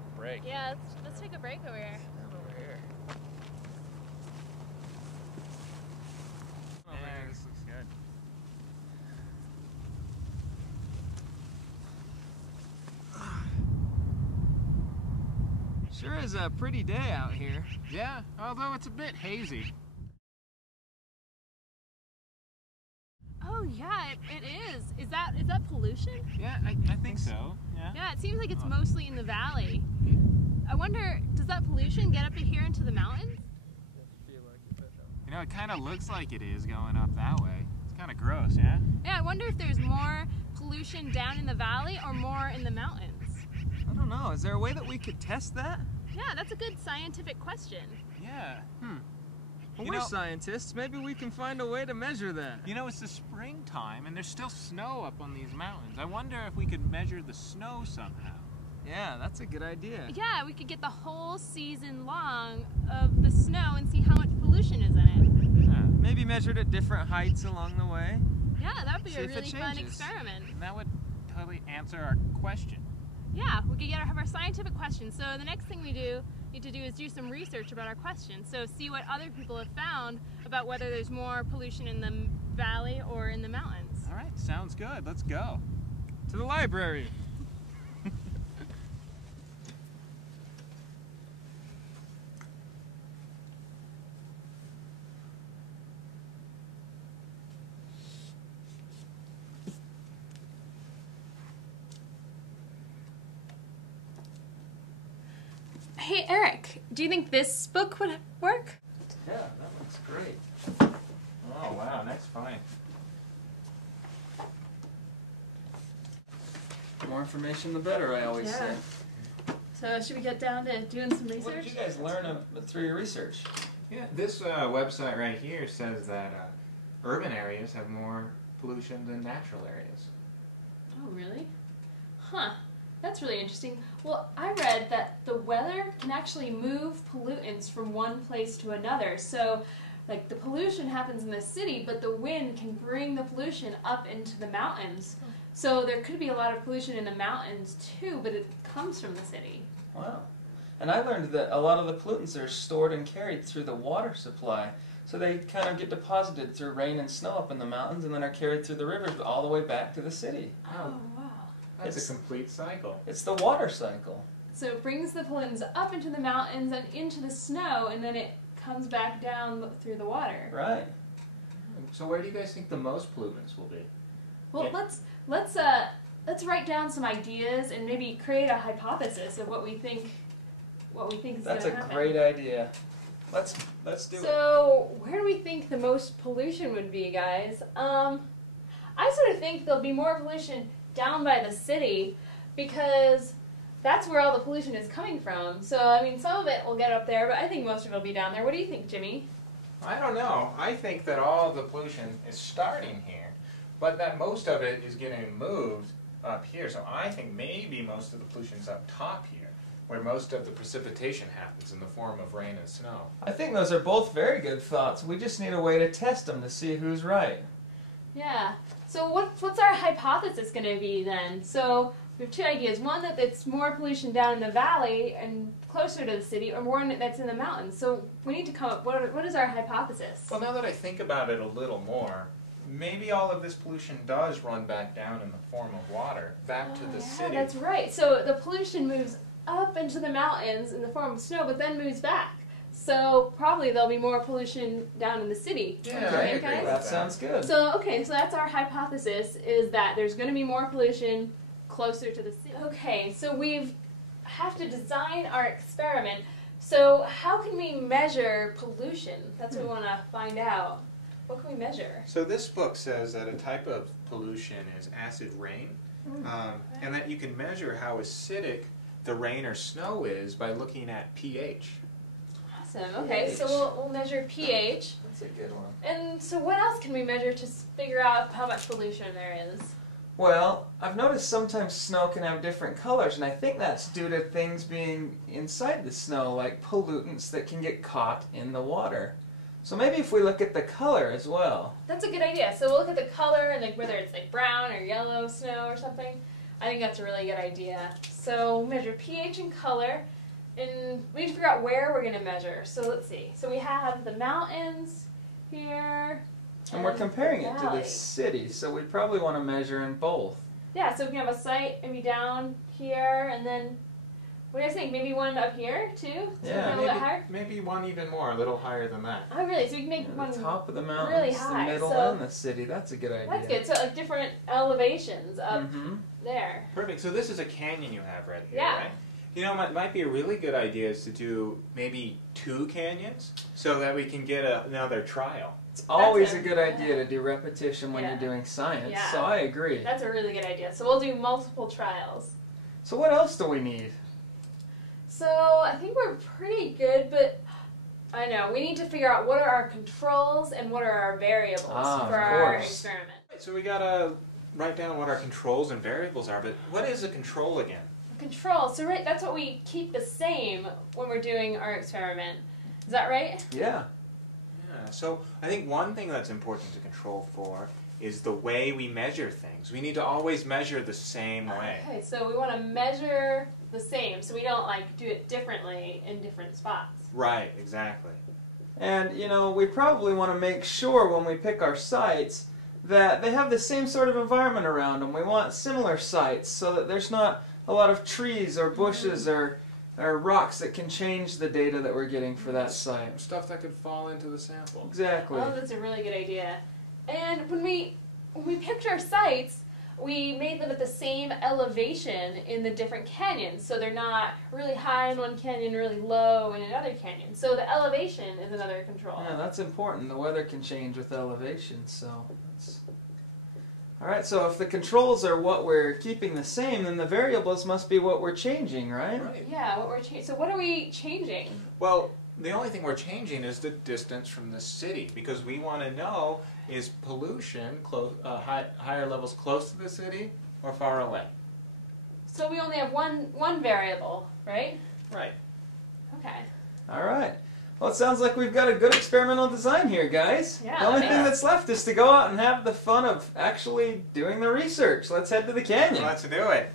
a break. Yeah, let's take a break over here. Over here. Oh man, this looks good. Sure is a pretty day out here. Yeah, although it's a bit hazy. Oh yeah, it is. Is that pollution? Yeah, I think so. Yeah. Yeah, it seems like it's mostly in the valley. I wonder, does that pollution get up to here into the mountains? You know, it kind of looks like it is going up that way. It's kind of gross, yeah? Yeah, I wonder if there's more pollution down in the valley or more in the mountains. I don't know. Is there a way that we could test that? Yeah, that's a good scientific question. Yeah. Well, You we're know- scientists. Maybe we can find a way to measure that. You know, it's the springtime and there's still snow up on these mountains. I wonder if we could measure the snow somehow. Yeah, that's a good idea. Yeah, we could get the whole season long of the snow and see how much pollution is in it. Yeah. Maybe measured at different heights along the way. Yeah, that would be See a if it really fun changes. experiment. And that would totally answer our question. Yeah, we could have our scientific questions. So the next thing we need to do is do some research about our questions. So see what other people have found about whether there's more pollution in the valley or in the mountains. All right, sounds good. Let's go. To the library. Hey Eric, do you think this book would work? Yeah, that looks great. Oh, wow, that's fine. The more information, the better, I always say. So should we get down to doing some research? What did you guys learn through your research? Yeah, this website right here says that urban areas have more pollution than natural areas. Oh, really? Huh. That's really interesting. Well, I read that the weather can actually move pollutants from one place to another. So, like, the pollution happens in the city, but the wind can bring the pollution up into the mountains. So there could be a lot of pollution in the mountains too, but it comes from the city. Wow. And I learned that a lot of the pollutants are stored and carried through the water supply. So they kind of get deposited through rain and snow up in the mountains and then are carried through the rivers all the way back to the city. Oh, wow. That's It's- a complete cycle. It's the water cycle. So it brings the pollutants up into the mountains and into the snow, and then it comes back down through the water. Right. So where do you guys think the most pollutants will be? Well, Yeah. let's write down some ideas and maybe create a hypothesis of what we think is That's going a to happen. great idea. Let's do it. So where do we think the most pollution would be, guys? I sort of think there'll be more pollution down by the city because that's where all the pollution is coming from. So I mean, some of it will get up there, but I think most of it will be down there. What do you think, Jimmy? I don't know. I think that all the pollution is starting here, but that most of it is getting moved up here. So I think maybe most of the pollution's up top here, where most of the precipitation happens in the form of rain and snow. I think those are both very good thoughts. We just need a way to test them to see who's right. Yeah. So what's our hypothesis going to be then? So we have two ideas. One, that it's more pollution down in the valley and closer to the city, or more that's in the mountains. So we need to come up, what is our hypothesis? Well, now that I think about it a little more, maybe all of this pollution does run back down in the form of water, back to the yeah, city. that's right. So the pollution moves up into the mountains in the form of snow, but then moves back. So probably there'll be more pollution down in the city. Yeah, What do you I think, agree guys? with That sounds good. So, okay, so that's our hypothesis, is that there's going to be more pollution closer to the city. Okay, so we have to design our experiment. So how can we measure pollution? That's what we want to find out. What can we measure? So this book says that a type of pollution is acid rain, and that you can measure how acidic the rain or snow is by looking at pH. Awesome. Okay, so we'll measure pH. That's a good one. And so what else can we measure to figure out how much pollution there is? Well, I've noticed sometimes snow can have different colors, and I think that's due to things being inside the snow, like pollutants that can get caught in the water. So maybe if we look at the color as well. That's a good idea. So we'll look at the color and like whether it's like brown or yellow snow or something. I think that's a really good idea. So measure pH and color, and we need to figure out where we're going to measure. So let's see. So we have the mountains here. And we're comparing it to valley. the city, so we probably want to measure in both. Yeah, so we can have a site maybe down here, and then what do you guys think? Maybe one up here too? So Yeah. a little bit higher? Maybe one even more, a little higher than that. Oh, really? So we can make Yeah, one the top of the mountains, really high. the middle, So and the city. That's a good idea. that's good. So like different elevations up Mm-hmm. there. Perfect. So this is a canyon you have right here, Yeah. right? You know, it might be a really good idea is to do maybe 2 canyons so that we can get another trial. It's always That's a good idea to do repetition when Yeah. you're doing science, Yeah. so I agree. That's a really good idea. So we'll do multiple trials. So what else do we need? So I think we're pretty good, but I know we need to figure out what are our controls and what are our variables Ah, for of our course. experiment. So we gotta write down what our controls and variables are, but what is a control again? Control. So right, that's what we keep the same when we're doing our experiment. Is that right? Yeah. Yeah, so I think one thing that's important to control for is the way we measure things. We need to always measure the same way. Okay, so we want to measure the same, so we don't like do it differently in different spots. Right, exactly. And, you know, we probably want to make sure when we pick our sites that they have the same sort of environment around them. We want similar sites so that there's not a lot of trees or bushes or rocks that can change the data that we're getting for that site. Stuff that could fall into the sample. Exactly. Oh, that's a really good idea. And when we picked our sites, we made them at the same elevation in the different canyons, so they're not really high in one canyon, really low in another canyon. So the elevation is another control. Yeah, that's important. The weather can change with elevation, so that's... Alright, so if the controls are what we're keeping the same, then the variables must be what we're changing, right? Right. Yeah, what we're so what are we changing? Well, the only thing we're changing is the distance from the city, because we want to know, is pollution higher levels close to the city or far away? So we only have one variable, right? Right. Okay. Alright. Well, it sounds like we've got a good experimental design here, guys. Yeah, The only yeah. thing that's left is to go out and have the fun of actually doing the research. Let's head to the canyon. Let's do it.